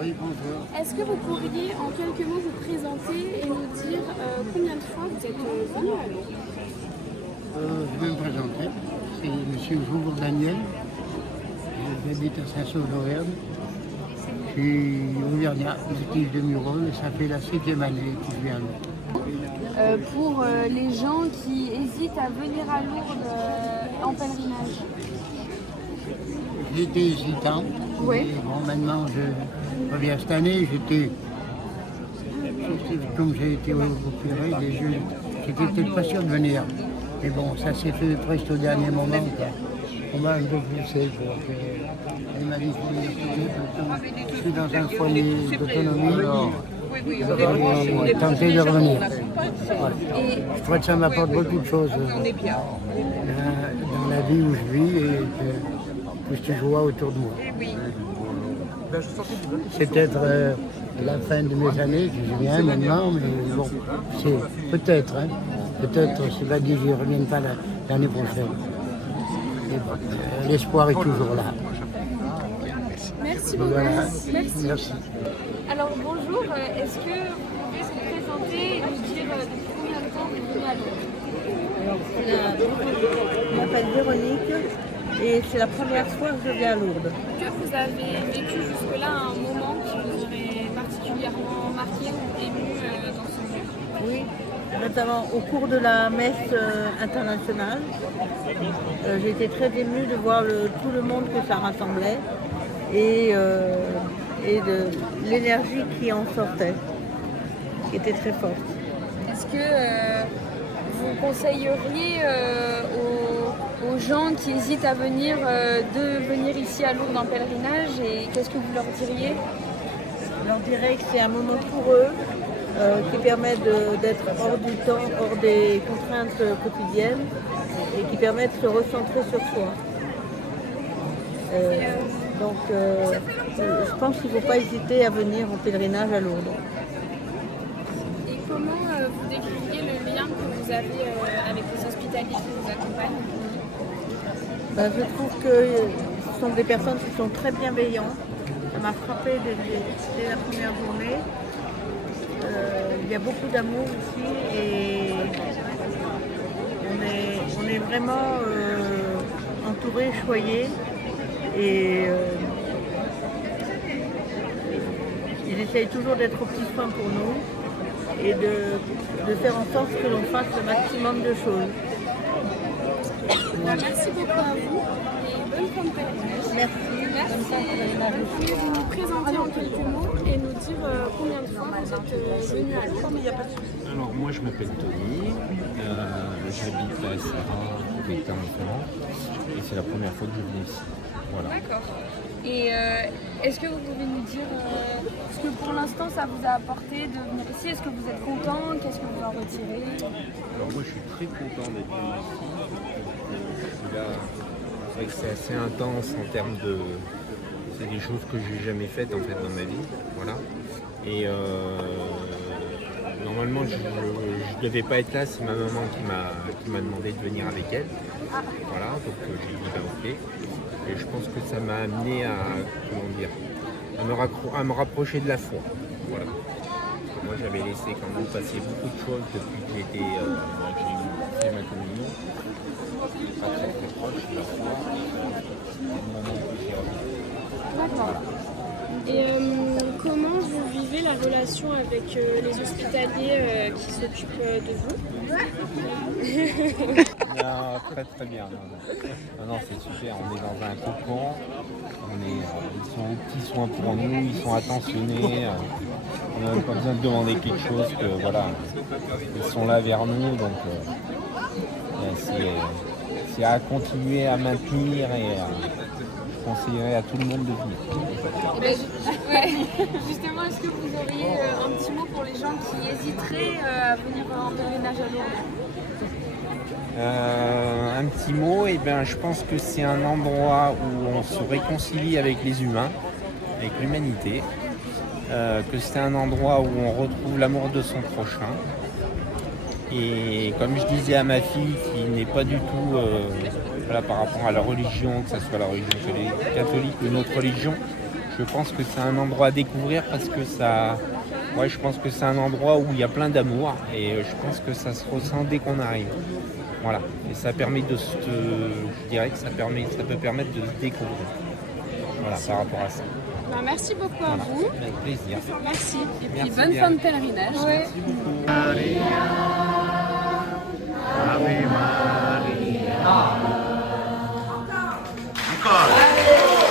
Oui, bonjour. Est-ce que vous pourriez en quelques mots vous présenter et nous dire combien de fois vous êtes venu à Lourdes? Je vais me présenter. C'est M. Jouvour Daniel. J'habite à Saint-Saul-d'Auvergne. Je suis auvergnat, natif de Murol, et ça fait la 7e année que je viens à Lourdes. Pour les gens qui hésitent à venir à Lourdes en pèlerinage. J'étais hésitant. Oui. Mais bon, maintenant, je reviens cette année. Comme j'ai été opéré, j'étais peut-être pas sûr de venir. Mais bon, ça s'est fait presque au dernier moment. On m'a un peu poussé. Elle m'a dit je suis dans un foyer d'autonomie. On va tenter de revenir. Voilà. Je crois que ça m'apporte beaucoup de choses dans la vie où je vis et que je vois autour de moi. C'est peut-être la fin de mes années que je viens maintenant, mais bon, c'est peut-être, c'est pas dit que je ne revienne pas l'année prochaine. Mais bon, l'espoir est toujours là. Merci beaucoup. Voilà. Merci. Alors bonjour, est-ce que vous pouvez vous présenter et nous dire depuis combien de temps vous venez à Lourdes? Je m'appelle Véronique et c'est la première fois que je viens à Lourdes. Que vous avez vécu jusque-là un moment qui vous aurait particulièrement marqué ou ému dans ce lieu? Oui, notamment au cours de la messe internationale. J'ai été très émue de voir tout le monde que ça rassemblait et de l'énergie qui en sortait, qui était très forte. Est-ce que vous conseilleriez aux gens qui hésitent à venir de venir ici à Lourdes en pèlerinage et qu'est-ce que vous leur diriez? Je leur dirais que c'est un moment pour eux qui permet d'être hors du temps, hors des contraintes quotidiennes et qui permet de se recentrer sur soi. Donc je pense qu'il ne faut pas hésiter à venir en pèlerinage à Lourdes. Et comment vous décririez le lien que vous avez avec les hospitaliers qui vous accompagnent? Je trouve que ce sont des personnes qui sont très bienveillantes. Ça m'a frappé dès la première journée. Il y a beaucoup d'amour ici et on est vraiment entourés, choyés. Et ils essayent toujours d'être au petit soin pour nous et de faire en sorte que l'on fasse le maximum de choses. Merci beaucoup à vous et bonne fin de pèlerinage. Merci. Pouvez vous présenter en quelques mots et nous dire combien de fois vous êtes venu à Lourdes? Alors moi je m'appelle Tony, j'habite à Sarah, Bétain maintenant, et c'est la première fois que je viens ici. Voilà. D'accord. Et est-ce que vous pouvez nous dire ce que pour l'instant ça vous a apporté de venir ici? Est-ce que vous êtes content? Qu'est-ce que vous en retirez? Alors moi je suis très content d'être venu ici. Je suis là, c'est vrai que c'est assez intense en termes de... C'est des choses que j'ai jamais faites en fait dans ma vie. Voilà. Et normalement je ne devais pas être là, c'est ma maman qui m'a demandé de venir avec elle. Voilà, donc j'ai dit bah ok. Et je pense que ça m'a amené à me rapprocher de la foi. Voilà. Moi j'avais laissé quand même passer beaucoup de choses depuis que j'ai fait ma communion. Pas très proche de la foi. C'est le moment où j'ai revu. D'accord. Et comment vous vivez la relation avec les hospitaliers qui s'occupent de vous? Non, très bien. Non, c'est super. On est dans un cocon. Ils sont aux petits soins pour nous. Ils sont attentionnés. On n'a même pas besoin de demander quelque chose. Que, voilà, ils sont là vers nous. Donc, c'est à continuer à maintenir et je conseillerais à tout le monde de venir. Justement, est-ce que vous auriez un petit mot pour les gens qui hésiteraient à venir en pèlerinage à Lourdes? Un petit mot, je pense que c'est un endroit où on se réconcilie avec les humains, avec l'humanité, que c'est un endroit où on retrouve l'amour de son prochain. Et comme je disais à ma fille, qui n'est pas du tout par rapport à la religion, que ce soit la religion catholique ou une autre religion, je pense que c'est un endroit à découvrir parce que je pense que c'est un endroit où il y a plein d'amour et je pense que ça se ressent dès qu'on arrive. Voilà. Et ça permet je dirais que ça peut permettre de se découvrir. Voilà, par rapport à ça. Ben, merci beaucoup à vous. Avec plaisir. Merci. Et puis Merci bonne bien. fin de pèlerinage. Merci beaucoup. Ave Maria.